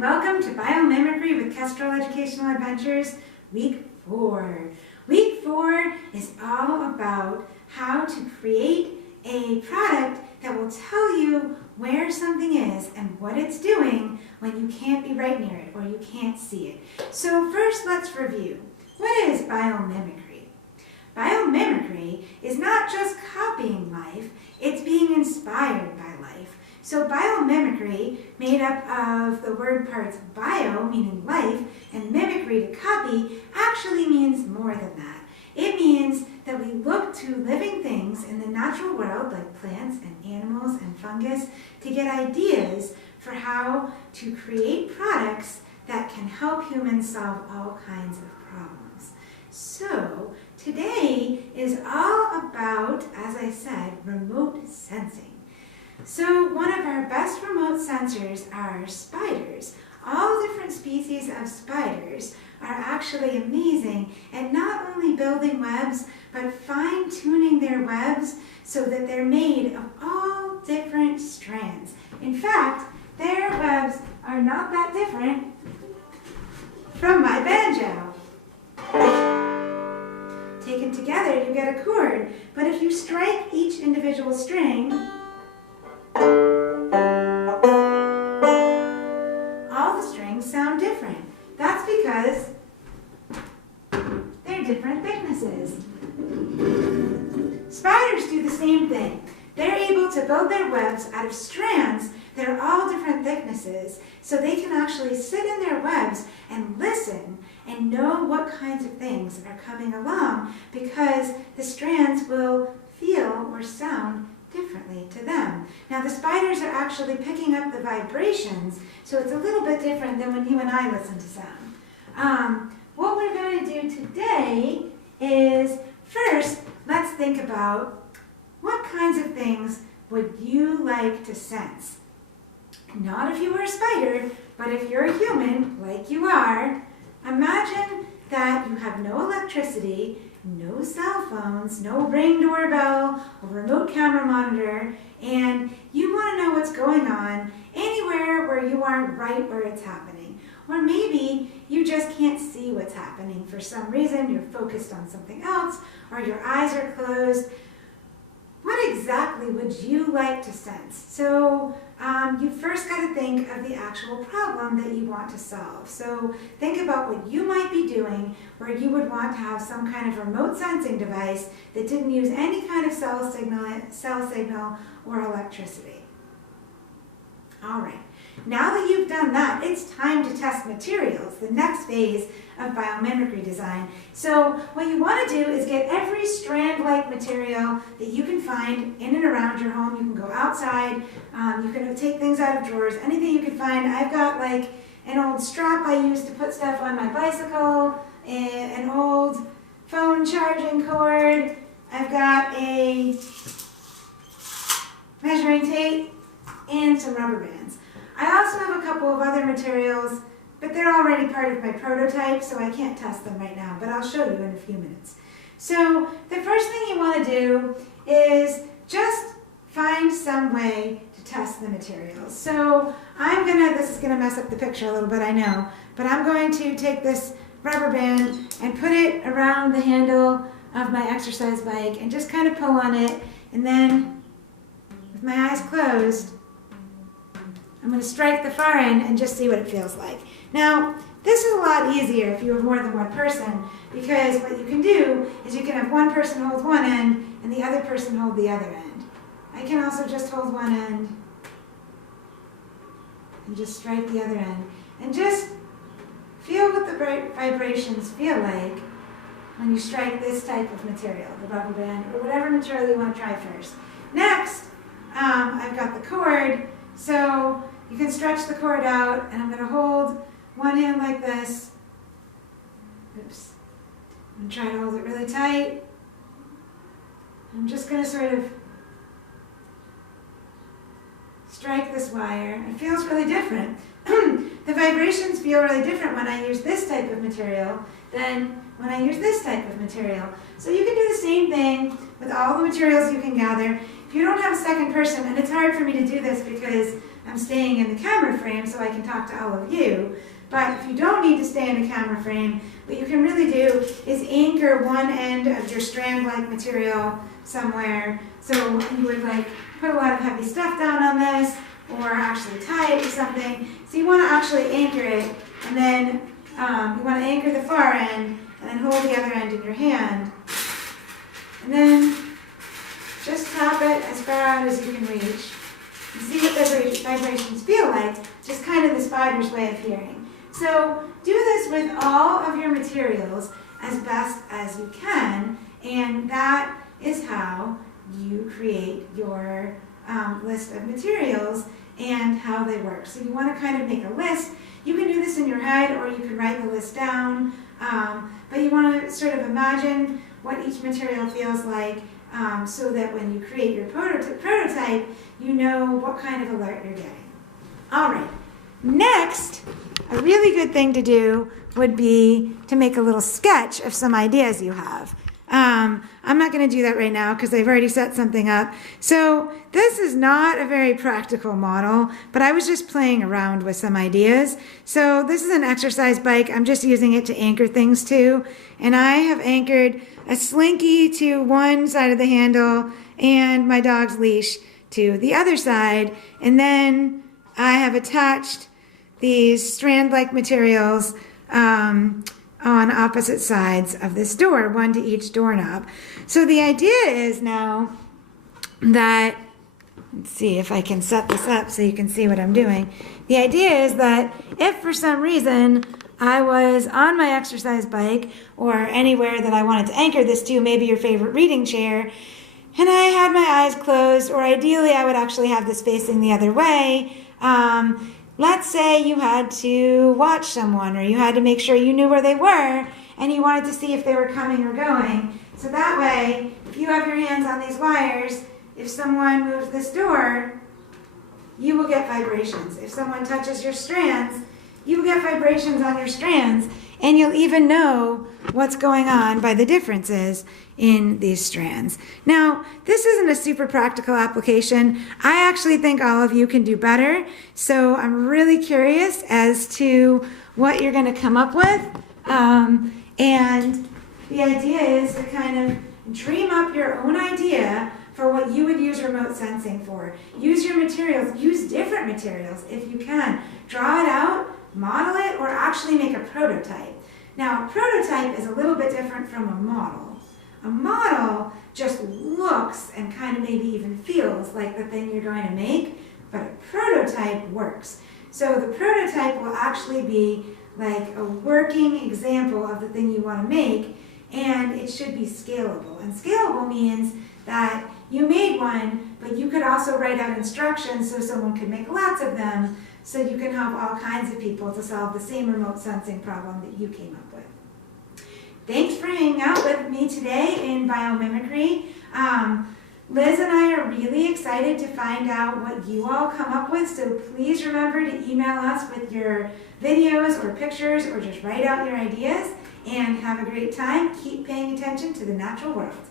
and welcome to Biomimicry with Kestrel Educational Adventures, Week 4. Week 4 is all about how to create a product that will tell you where something is and what it's doing when you can't be right near it or you can't see it. So first, let's review. What is biomimicry? Biomimicry is not just copying life, it's being inspired by life. So biomimicry, made up of the word parts bio, meaning life, and mimicry to copy, actually means more than that. It means that we look to living things in the natural world, like plants and animals and fungus, to get ideas for how to create products that can help humans solve all kinds of problems. So today is all about, as I said, remote sensing. So one of our best remote sensors are spiders. All different species of spiders are actually amazing at not only building webs, but fine-tuning their webs so that they're made of all different strands. In fact, their webs are not that different from my banjo. Taken together, you get a chord, but if you strike each individual string, all the strings sound different. That's because they're different thicknesses. Spiders do the same thing. They're able to build their webs out of strands that are all different thicknesses, so they can actually sit in their webs and listen and know what kinds of things are coming along, because the strands will feel or sound differently to them. Now the spiders are actually picking up the vibrations, so it's a little bit different than when you and I listen to sound. What we're going to do today is, first, let's think about what kinds of things would you like to sense? Not if you were a spider, but if you're a human, like you are. Imagine that you have no electricity, no cell phones, no Ring doorbell or remote camera monitor, and you want to know what's going on anywhere where you aren't right where it's happening. Or maybe you just can't see what's happening for some reason, you're focused on something else, or your eyes are closed. What exactly would you like to sense? So you first got to think of the actual problem that you want to solve. So think about what you might be doing where you would want to have some kind of remote sensing device that didn't use any kind of cell signal or electricity. All right. Now that you've done that, it's time to test materials, the next phase of biomimicry design. So what you want to do is get every strand-like material that you can find in and around your home. You can go outside, you can take things out of drawers, anything you can find. I've got like an old strap I use to put stuff on my bicycle, an old phone charging cord. I've got a measuring tape and some rubber bands. I also have a couple of other materials, but they're already part of my prototype, so I can't test them right now, but I'll show you in a few minutes. So the first thing you want to do is just find some way to test the materials. So this is going to mess up the picture a little bit, I know, but I'm going to take this rubber band and put it around the handle of my exercise bike and just kind of pull on it, and then with my eyes closed, I'm going to strike the far end and just see what it feels like. Now, this is a lot easier if you have more than one person, because what you can do is you can have one person hold one end and the other person hold the other end. I can also just hold one end and just strike the other end. And just feel what the vibrations feel like when you strike this type of material, the rubber band, or whatever material you want to try first. Next, I've got the cord. So you can stretch the cord out, and I'm going to hold one hand like this. Oops. I'm going to try to hold it really tight. I'm just going to sort of strike this wire. It feels really different. The vibrations feel really different when I use this type of material than when I use this type of material. So you can do the same thing with all the materials you can gather. If you don't have a second person, and it's hard for me to do this because I'm staying in the camera frame so I can talk to all of you. But if you don't need to stay in the camera frame, what you can really do is anchor one end of your strand-like material somewhere. So you would like put a lot of heavy stuff down on this, or actually tie it to something. So you want to actually anchor it, and then you want to anchor the far end, and then hold the other end in your hand. And then just tap it as far out as you can reach. And see what the vibrations feel like, just kind of the spider's way of hearing. So do this with all of your materials as best as you can, and that is how you create your list of materials and how they work. So you want to kind of make a list. You can do this in your head, or you can write the list down, but you want to sort of imagine what each material feels like, so that when you create your prototype, you know what kind of alert you're getting. All right, next, a really good thing to do would be to make a little sketch of some ideas you have. I'm not going to do that right now because I've already set something up. So this is not a very practical model, but I was just playing around with some ideas. So this is an exercise bike. I'm just using it to anchor things to. And I have anchored a slinky to one side of the handle and my dog's leash to the other side. And then I have attached these strand-like materials on opposite sides of this door, one to each doorknob. So the idea is now that, let's see if I can set this up so you can see what I'm doing. The idea is that if for some reason I was on my exercise bike or anywhere that I wanted to anchor this to, maybe your favorite reading chair, and I had my eyes closed, or ideally I would actually have this facing the other way. Let's say you had to watch someone, or you had to make sure you knew where they were, and you wanted to see if they were coming or going. So that way, if you have your hands on these wires, if someone moves this door, you will get vibrations. If someone touches your strands, you will get vibrations on your strands, and you'll even know what's going on by the differences in these strands. Now, this isn't a super practical application. I actually think all of you can do better, so I'm really curious as to what you're going to come up with. And the idea is to kind of dream up your own idea for what you would use remote sensing for. Use your materials, use different materials if you can. Draw it out, model it, or actually make a prototype. Now, a prototype is a little bit different from a model. A model just looks and kind of maybe even feels like the thing you're going to make, but a prototype works. So the prototype will actually be like a working example of the thing you want to make, and it should be scalable. And scalable means that you made one, but you could also write out instructions so someone could make lots of them, so you can help all kinds of people to solve the same remote sensing problem that you came up with. Thanks for hanging out with me today in Biomimicry. Liz and I are really excited to find out what you all come up with, so please remember to email us with your videos or pictures, or just write out your ideas, and have a great time. Keep paying attention to the natural world.